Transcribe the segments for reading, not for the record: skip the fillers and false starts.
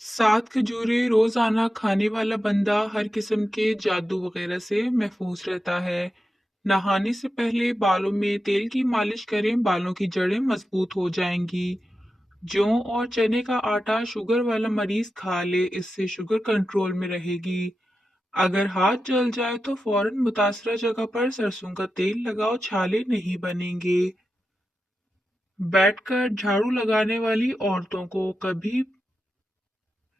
7 खजूरें रोजाना खाने वाला बंदा हर किस्म के जादू वगैरह से महफूज रहता है। नहाने से पहले बालों में तेल की मालिश करें, बालों की जड़ें मजबूत हो जाएंगी। जौ और चने का आटा शुगर वाला मरीज खा ले, इससे शुगर कंट्रोल में रहेगी। अगर हाथ जल जाए तो फौरन मुतासरा जगह पर सरसों का तेल लगाओ, छाले नहीं बनेंगे। बैठकर झाड़ू लगाने वाली औरतों को कभी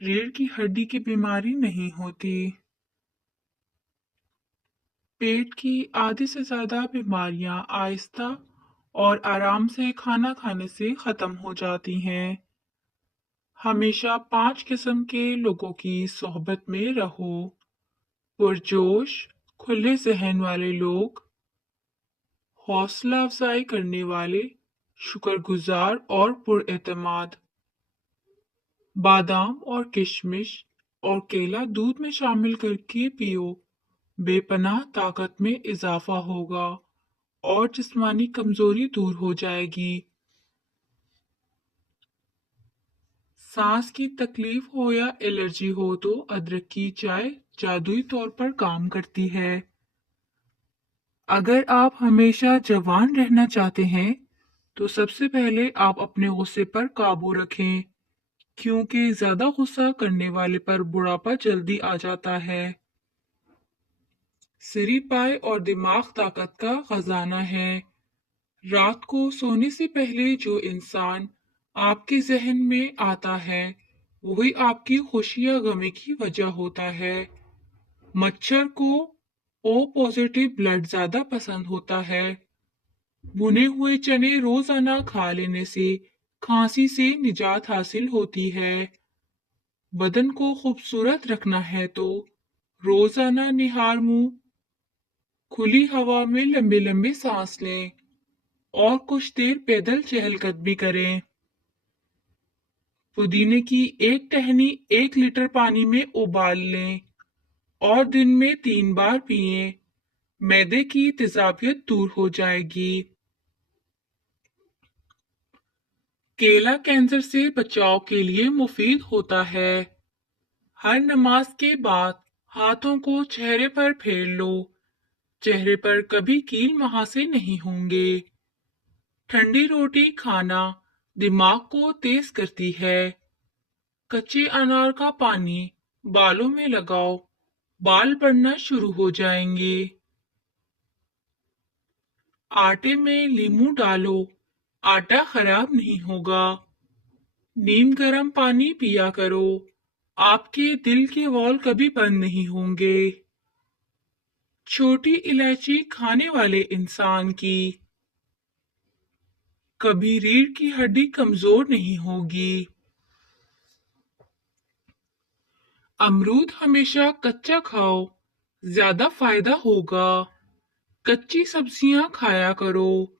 रीढ़ की हड्डी की बीमारी नहीं होती। पेट की आधी से ज्यादा बीमारियां आहिस्ता और आराम से खाना खाने से खत्म हो जाती हैं। हमेशा 5 किस्म के लोगों की सोहबत में रहो। पुरजोश, खुले जहन वाले लोग, हौसला अफजाई करने वाले, शुक्रगुजार और पुरएतमाद। बादाम और किशमिश और केला दूध में शामिल करके पियो, बेपनाह ताकत में इजाफा होगा और जिस्मानी कमजोरी दूर हो जाएगी। सांस की तकलीफ हो या एलर्जी हो तो अदरक की चाय जादुई तौर पर काम करती है। अगर आप हमेशा जवान रहना चाहते हैं तो सबसे पहले आप अपने गुस्से पर काबू रखें, क्योंकि ज्यादा गुस्सा करने वाले पर बुढ़ापा जल्दी आ जाता है। सिरी पाए और दिमाग ताकत का खजाना है। रात को सोने से पहले जो इंसान आपके जहन में आता है वही आपकी खुशी या गमी की वजह होता है। मच्छर को ओ पॉजिटिव ब्लड ज्यादा पसंद होता है। भुने हुए चने रोजाना खा लेने से खांसी से निजात हासिल होती है। बदन को खूबसूरत रखना है तो रोजाना निहार मुंह खुली हवा में लंबे लंबे सांस लें और कुछ देर पैदल चहलकदमी करें। पुदीने की एक टहनी 1 लीटर पानी में उबाल लें और दिन में 3 बार पिएं। मैदे की तेजाबियत दूर हो जाएगी। केला कैंसर से बचाव के लिए मुफीद होता है। हर नमाज के बाद हाथों को चेहरे पर फेर लो, चेहरे पर कभी कील मुहासे नहीं होंगे। ठंडी रोटी खाना दिमाग को तेज करती है। कच्चे अनार का पानी बालों में लगाओ, बाल बढ़ना शुरू हो जाएंगे। आटे में लीमू डालो, आटा खराब नहीं होगा। नीम गर्म पानी पिया करो, आपके दिल के वॉल कभी बंद नहीं होंगे। छोटी इलायची खाने वाले इंसान की कभी रीढ़ की हड्डी कमजोर नहीं होगी। अमरूद हमेशा कच्चा खाओ, ज्यादा फायदा होगा। कच्ची सब्जियां खाया करो,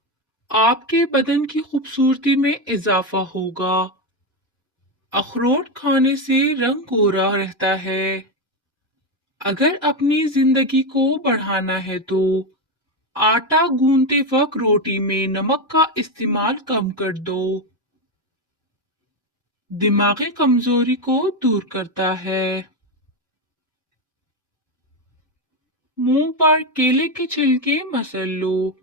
आपके बदन की खूबसूरती में इजाफा होगा। अखरोट खाने से रंग गोरा रहता है। अगर अपनी जिंदगी को बढ़ाना है तो आटा गूंदते वक्त रोटी में नमक का इस्तेमाल कम कर दो। दिमागी कमजोरी को दूर करता है। मुंह पर केले के छिलके मसल लो,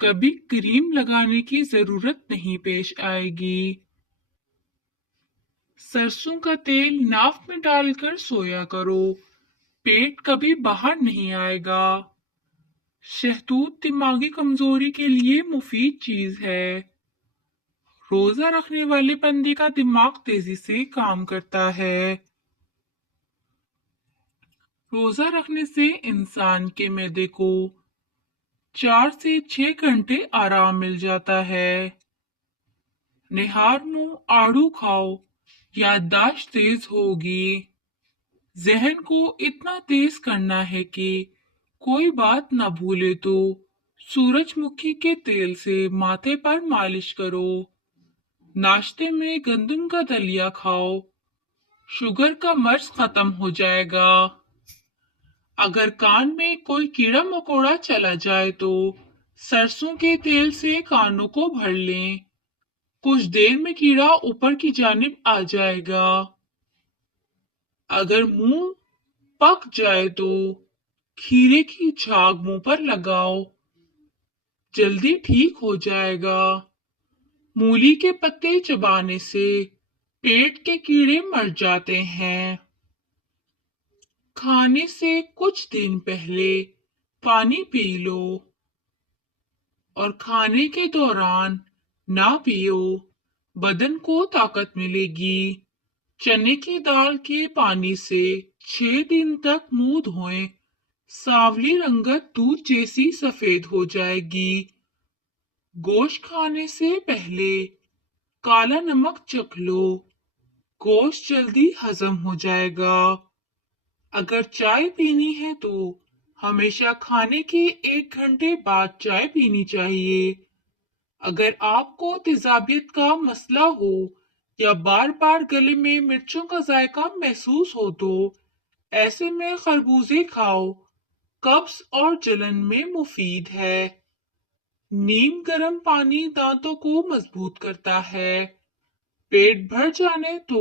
कभी क्रीम लगाने की जरूरत नहीं पेश आएगी। सरसों का तेल नाक में डालकर सोया करो, पेट कभी बाहर नहीं आएगा। शहतूत दिमागी कमजोरी के लिए मुफीद चीज है। रोजा रखने वाले बंदे का दिमाग तेजी से काम करता है। रोजा रखने से इंसान के मैदे को 4 से 6 घंटे आराम मिल जाता है। निहार मुंह आड़ू खाओ, याददाश्त तेज होगी। जहन को इतना तेज करना है कि कोई बात न भूले तो सूरजमुखी के तेल से माथे पर मालिश करो। नाश्ते में गंदम का दलिया खाओ, शुगर का मर्ज खत्म हो जाएगा। अगर कान में कोई कीड़ा मकोड़ा चला जाए तो सरसों के तेल से कानों को भर लें, कुछ देर में कीड़ा ऊपर की जानिब आ जाएगा। अगर मुंह पक जाए तो खीरे की झाग मुंह पर लगाओ, जल्दी ठीक हो जाएगा। मूली के पत्ते चबाने से पेट के कीड़े मर जाते हैं। खाने से कुछ दिन पहले पानी पी लो और खाने के दौरान ना पियो, बदन को ताकत मिलेगी। चने की दाल के पानी से 6 दिन तक मुंह धोएं, सांवली रंगत दूध जैसी सफेद हो जाएगी। गोश्त खाने से पहले काला नमक चख लो, गोश्त जल्दी हजम हो जाएगा। अगर चाय पीनी है तो हमेशा खाने के 1 घंटे बाद चाय पीनी चाहिए। अगर आपको तेजाबियत का मसला हो या बार बार गले में मिर्चों का जायका महसूस हो तो ऐसे में खरबूजे खाओ, कब्ज और जलन में मुफीद है। नीम गर्म पानी दांतों को मजबूत करता है। पेट भर जाने तो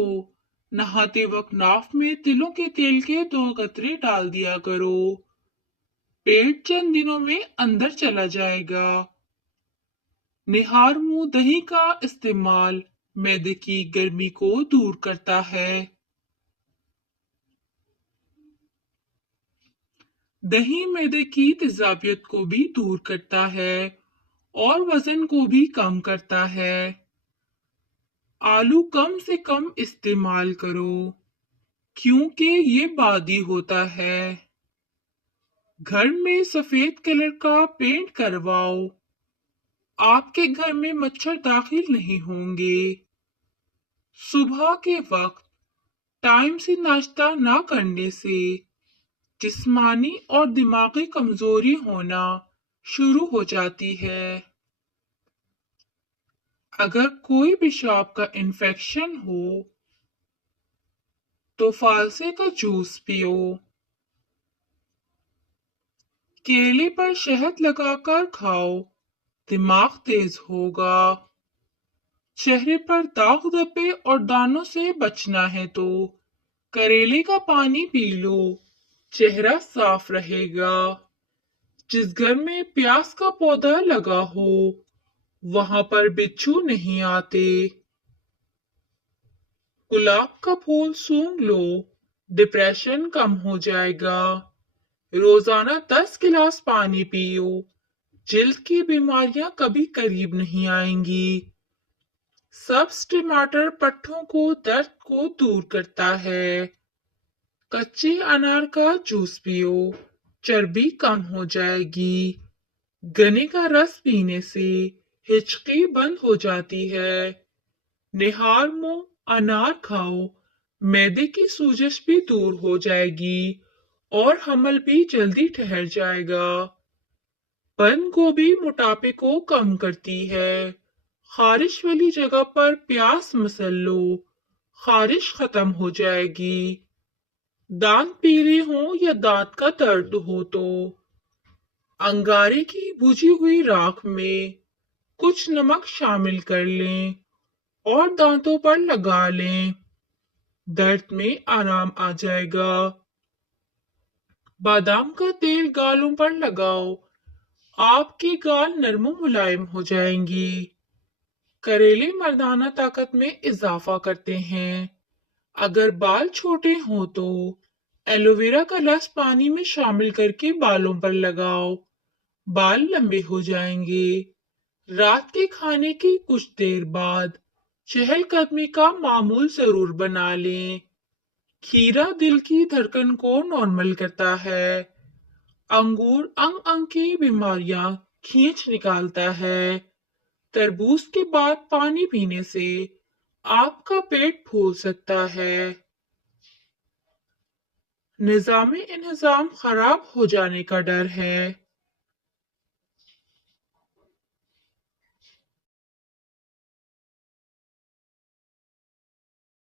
नहाते वक्त नाक में तिलों के तेल के 2 कतरे डाल दिया करो, पेट चंद दिनों में अंदर चला जाएगा। निहार मुंह दही का इस्तेमाल मैदे की गर्मी को दूर करता है। दही मैदे की तेजाबियत को भी दूर करता है और वजन को भी कम करता है। आलू कम से कम इस्तेमाल करो क्योंकि ये बादी होता है। घर में सफेद कलर का पेंट करवाओ, आपके घर में मच्छर दाखिल नहीं होंगे। सुबह के वक्त टाइम से नाश्ता ना करने से जिस्मानी और दिमागी कमजोरी होना शुरू हो जाती है। अगर कोई पेशाब का इन्फेक्शन हो तो फालसे का जूस पियो। केले पर शहद लगाकर खाओ, दिमाग तेज होगा। चेहरे पर दाग धब्बे और दानों से बचना है तो करेले का पानी पी लो, चेहरा साफ रहेगा। जिस घर में प्याज का पौधा लगा हो वहां पर बिच्छू नहीं आते। गुलाब का फूल सूंघ लो, डिप्रेशन कम हो जाएगा। रोजाना 10 गिलास पानी पियो, जिल्द की बीमारियां कभी करीब नहीं आएंगी। सब्ज टमाटर पट्ठों को दर्द को दूर करता है। कच्चे अनार का जूस पियो, चर्बी कम हो जाएगी। गन्ने का रस पीने से हिचकी बंद हो जाती है। निहार मुंह अनार खाओ, मैदे की सूजश भी दूर हो जाएगी और हमल भी जल्दी ठहर जाएगा। बंद गोभी मोटापे को कम करती है। खारिश वाली जगह पर प्याज मसल लो, खारिश खत्म हो जाएगी। दांत पीले हो या दांत का दर्द हो तो अंगारे की बुझी हुई राख में कुछ नमक शामिल कर लें और दांतों पर लगा लें, दर्द में आराम आ जाएगा। बादाम का तेल गालों पर लगाओ, आपके गाल नरम मुलायम हो जाएंगे। करेले मर्दाना ताकत में इजाफा करते हैं। अगर बाल छोटे हों तो एलोवेरा का रस पानी में शामिल करके बालों पर लगाओ, बाल लंबे हो जाएंगे। रात के खाने की कुछ देर बाद चहलकदमी का मामूल जरूर बना लें। खीरा दिल की धड़कन को नॉर्मल करता है। अंगूर अंग अंग की बीमारियां खींच निकालता है। तरबूज के बाद पानी पीने से आपका पेट फूल सकता है। निजाम इंतजाम खराब हो जाने का डर है